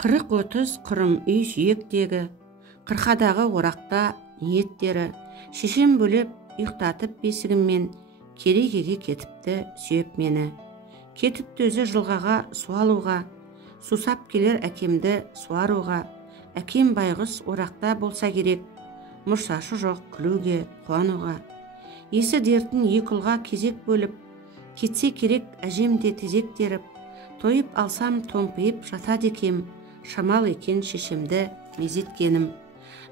40-30 құрым үй сүйектегі, қырқадағы орақта ниеттері, шешем бөлеп ұйықтатып бесігіммен, керегеге кетіпті сүйеп мені. Кетіпті өзі жылғаға суалуға, сусап келер әкемді суаруға. Әкем байғұс орақта болса керек, мұршашы жоқ күлуге, қуануға. Есі дертін екі ұлға кезек бөліп, кетсе керек әжем де тезек теріп, тойып алсам томпиып жатады екем, шамал екен шешемді мезеткенім.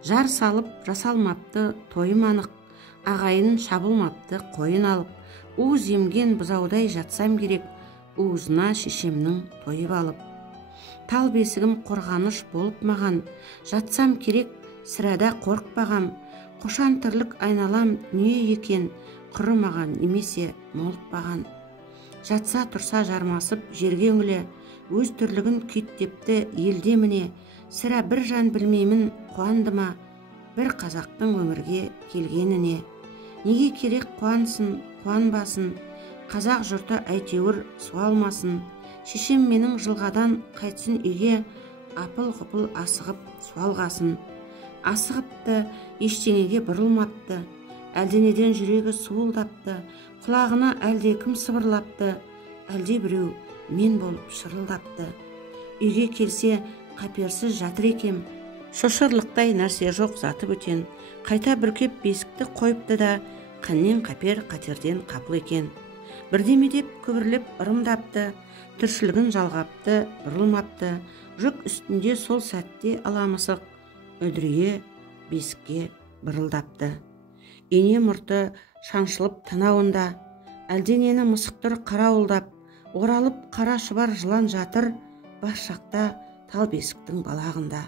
Жар салып жасалмапты тойым анық, ағайын шабылмапты қойын алып, уыз емген бұзаудай жатсам керек, уызына шешемнің тойып алып. Тал бесігім қорғаныш болып маған, жатсам керек сірәда қорықпағам, қошан тірлік айналам дүние екен, құрымаған немесе молықпаған. Жатса тұрса жармасып жерге үңіле, өз түрлігін күйттепті елде міне, сірә бір жан білмеймін қуанды ма, бір қазақтың өмірге келгеніне. Неге керек қуансын, қуанбасын, қазақ жұрты әйтеуір суалмасын, шешем менің жылғадан қайтсын үйге, апыл-ғұпыл асығып суалғасын. Асығыпты, ештеңеге бұрылмапты, әлденеден жүрегі суылдапты, құлағына әлде кім сыбырлапты, әлде біреу мен болып шырылдапты. Үйге келсе қаперсіз жатыр екем, шошырлықтай нәрсе жоқ заты бөтен, қайта бүркеп бесікті қойыпты да, қаннен қапер қатерден қапыл екен. Бірдеме деп күбірлеп ырымдапты, тіршілігін жалғапты, бұрылмапты, жүк үстінде сол сәтте аламысық, үдірейе бесікке бұрылдапты. Ене мұрты шаншылып танауында, әлденені мысықтыр қарауылдап, оралып қара шұбар жылан жатыр, бас жақта тал бесіктің балағында.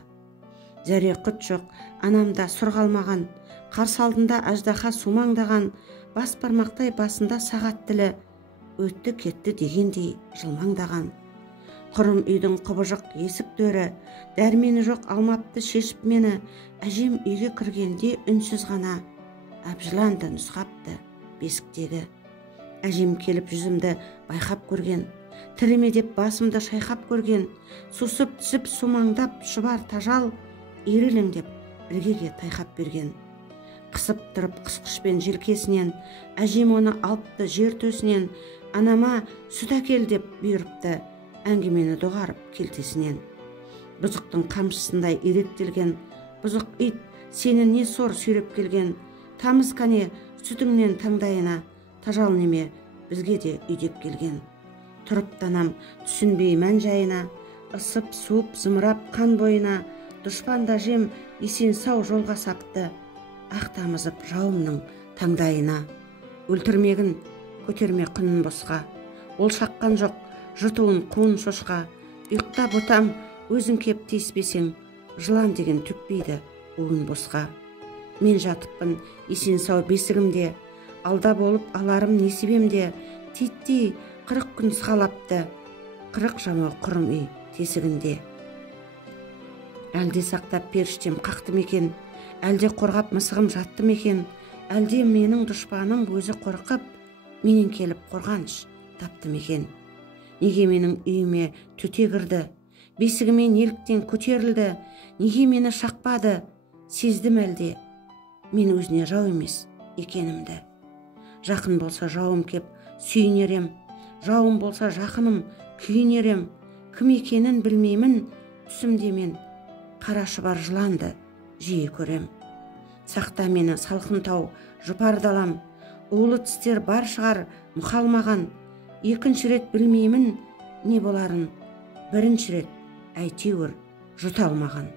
Зәре құт жоқ, анамда сұр қалмаған, қарсы алдында аждаһа сумаңдаған, бас бармақтай басында сағат тілі, өтті кетті дегендей жылмаңдаған. Құрым үйдің құбыжық есік дөре, дәрмені жоқ алмапты шешіп мені, әжем үйге кіргенде үнсіз ғана, әбжыланды нұсқапты бесіктегі. Әжем келіп жүзімді байқап көрген, тіріме деп басымды шайқап көрген, сусып түсіп сумаңдап шұбар тажал, ирелеңдеп іргеге тайқап берген. Қысып тұрып қысқышпен желкесінен, әжем оны алыпты жер төсінен, анама сүт әкел деп бұйырыпты, әңгімені доғарып келтесінен. Бұзықтың қамшысындай иректелген, бұзық ит сені не сор сүйреп келген, тамыз кәне сүтіңнен таңдайына, тажал неме бізге де үйдеп келген. Тұрып танам түсінбей мән жайына, ысып суып зымырап қан бойына, дұшпанда жем есен сау жолға сапты, ақ тамызып жауымның таңдайына. Өлтірмегін көтерме құнын босқа, ол шаққан жоқ жұтуын қуын шошқа, ұйықта бұтам өзің кеп тиіспесең, жылан деген түкпейді уын босқа. Мен жатыппын есен сау бесігімде, алда болып аларым несібемде, титтей 40 күн сығалапты, 40 жамау құрым үй тесігінде. Әлде сақтап періштем қақты мекен, әлде қорғап мысығым жатты мекен, әлде менің дұшпаным өзі қорқып, менен келіп қорғаныш тапты мекен. Неге менің үйіме төте кірді, бесігіме неліктен көтерілді, неге мені шақпады, сездім әлде, мен өзіне жау емес екенімді. Жақын болса жауым кеп сүйінерем, жауым болса жақыным күйінерем, кім екенін білмеймін, түсімде мен қара шұбар жыланды жиі көрем. Сақта мені салқын тау жұпар далам, улы тістер бар шығар мұқалмаған, екінші рет білмеймін не боларын, бірінші рет әйтеуір жұта алмаған.